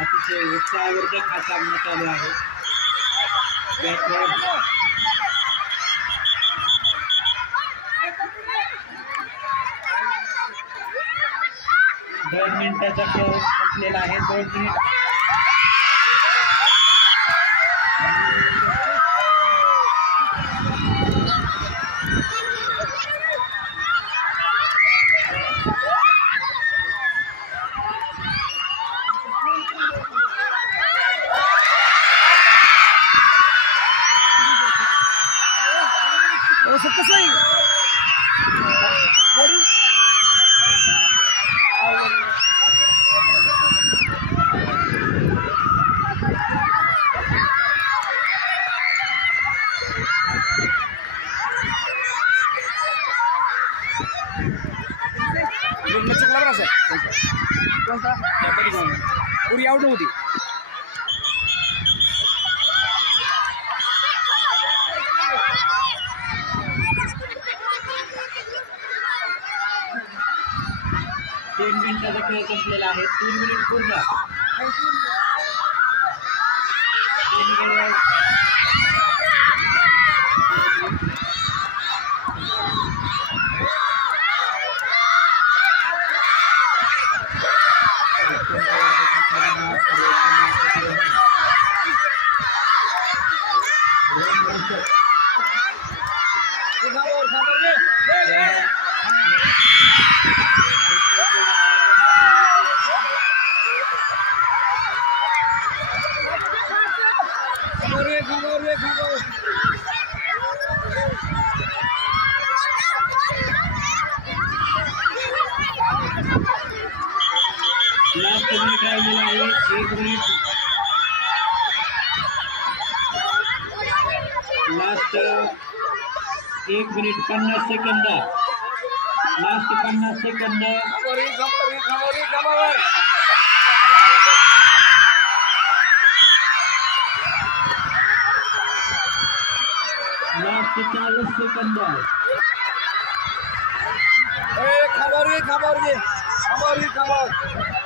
अतिशय उत्साहावर्धक हा सामना चालू आहे त्यात दोन मिनिटाचा खेळ मिनिट. पुरी आउट नव्हती तीन मिनिटाचा खेळ संपलेला आहे तीन मिनिट पूर्ण मिनिट राहिलेला आहे एक मिनिट लास्ट एक मिनिट पन्नास सेकंद लास्ट पन्नास सेकंद लास्ट चाळीस सेकंद खाबावर घे खाबावर घे खाबावर घे खाबावर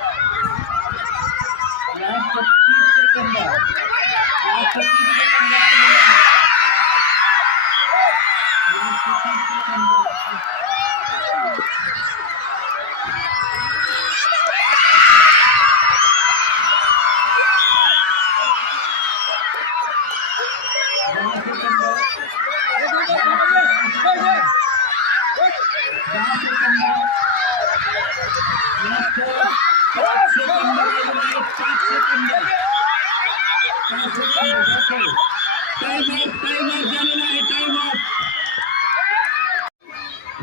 Yeah. Time out time out झालेला आहे टाइम आउट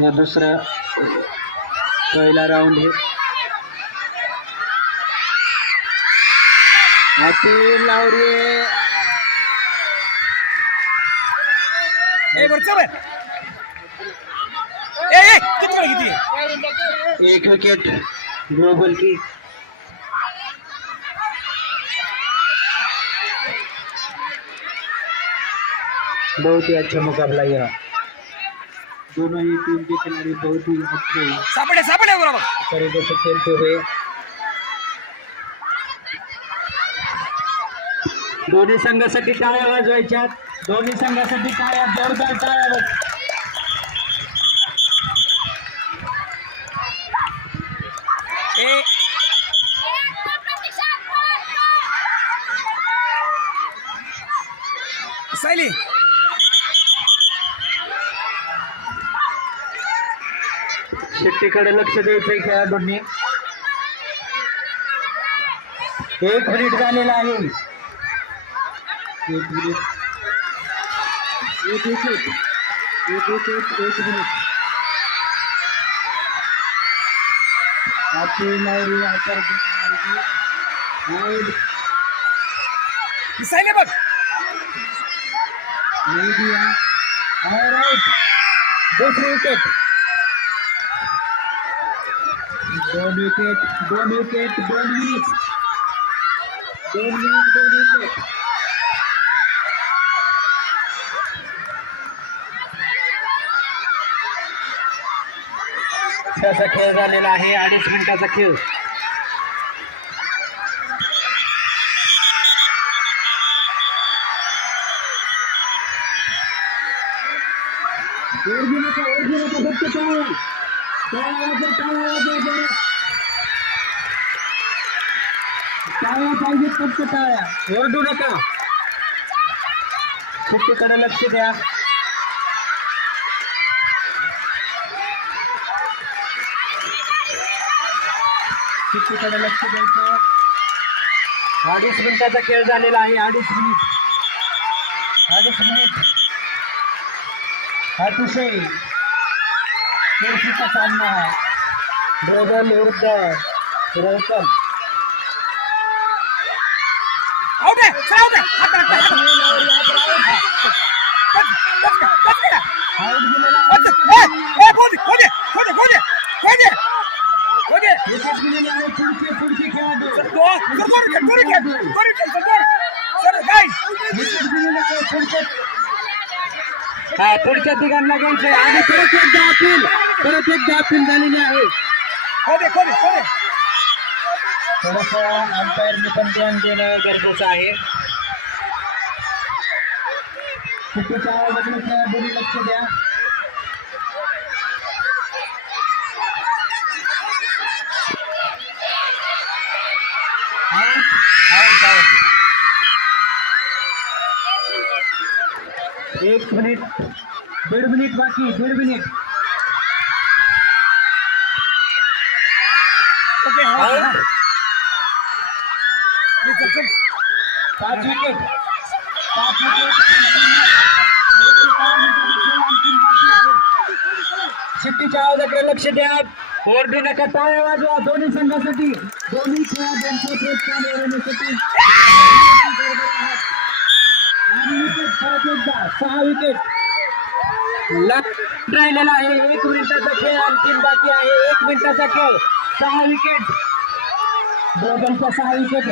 या दुसरा पहिला राऊंड आहे अतुल लावरे एक विकेट ग्लोबल की बहुत ही अच्छा मुकाबला ये. रहा दोनों ही टीम के खिलाड़ी बहुत ही अच्छे सापडे सापडे बरोबर तरीके से खेलते हुए दोन्ही संघासाठी टाळ्या वाजवायच्या दोन्ही संघासाठी टाळ्या जोरदार टाळ्या शेट्टीकडे लक्ष द्यायचंय खेळाडूंनी. एक मिनिट झालेला आहे. एक मिनिट एक एक एक मिनिट दूसरी विकेट दोन विकेट दोन विकेट मिनिट दोन मिनिट दोन विकेट त्याचा खेळ झालेला आहे अडीच मिनिटाचा खेळ अर्जुनाचा अर्जुनाचा फक्त टाळ्या फक्त टाळ्या ओरडू नका सुट्टीकडे लक्ष द्या सुट्टीकडे लक्ष द्यायचं अडीच मिनिटाचा खेळ झालेला आहे अडीच मिनिट अडीच मिनिट अतिशय चुरशीचा सामना रोगल विरुद्ध रोहतन Look at पुढच्या तिघांना घ्यायचंय आणि परत एकदा अपील परत एकदा अपील झालेली आहे थोडस अंपायरनी पण ध्यान देणं गरजेचं आहे चुकीच्या लक्ष द्या आउट आउट आउट एक मिनट दीड मिनिट बाकी दीड मिनिट पाच विकेट पाच विकेट शिट्टीच्या आवाजाकडे लक्ष द्या ओरडू नका टाळ्या वाजवा दोन्ही संघासाठी दोन्ही खेळाडूंचे प्रोत्साहन मिळवण्यासाठी आणि विकेट परत एकदा सहा विकेट लक्ष राहिलेला आहे एक मिनिटाचा खेळ आणखीन बाकी आहे एक मिनिटाचा खेळ सहा विकेट दोघांच्या सहा विकेट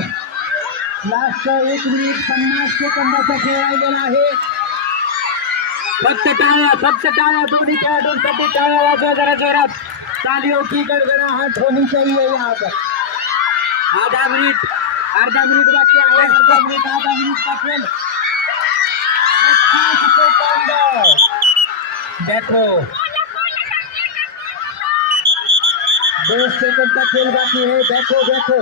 लास्ट एक मिनिट पन्नास सेकंदाचा खेळ राहिलेला आहे फक्त टाळ्या फक्त टाळ्या दोन्ही खेळाडूंसाठी टाळ्या वाजवा जरा जोरात तालियों की गडगडा गड़गड़ाहट होनी चाहिए यहाँ पर आधा मिनिट अर्धा मिनिट बाकी आहे अर्धा मिनिट आधा मिनिट का खेळ पच्चीस सेकंद देखो दो सेकंड का खेल बाकी है देखो देखो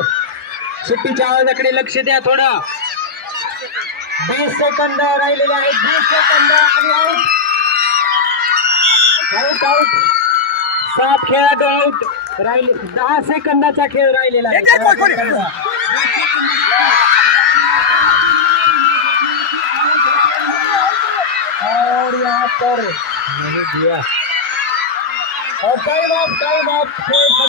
सुट्टीच्या आवाजाकडे लक्ष द्या थोडं बीस सेकंद राहिलेले आहेत बीस सेकंद आणि आउट आउट आउट सात खेळाडू आउट राहिले दहा सेकंदाचा खेळ राहिलेला आहे. ನೋಡಿ ಹಾಕ್ತಾವ್ರಿ ಹೋಗ್ತಾ ಇಲ್ಲ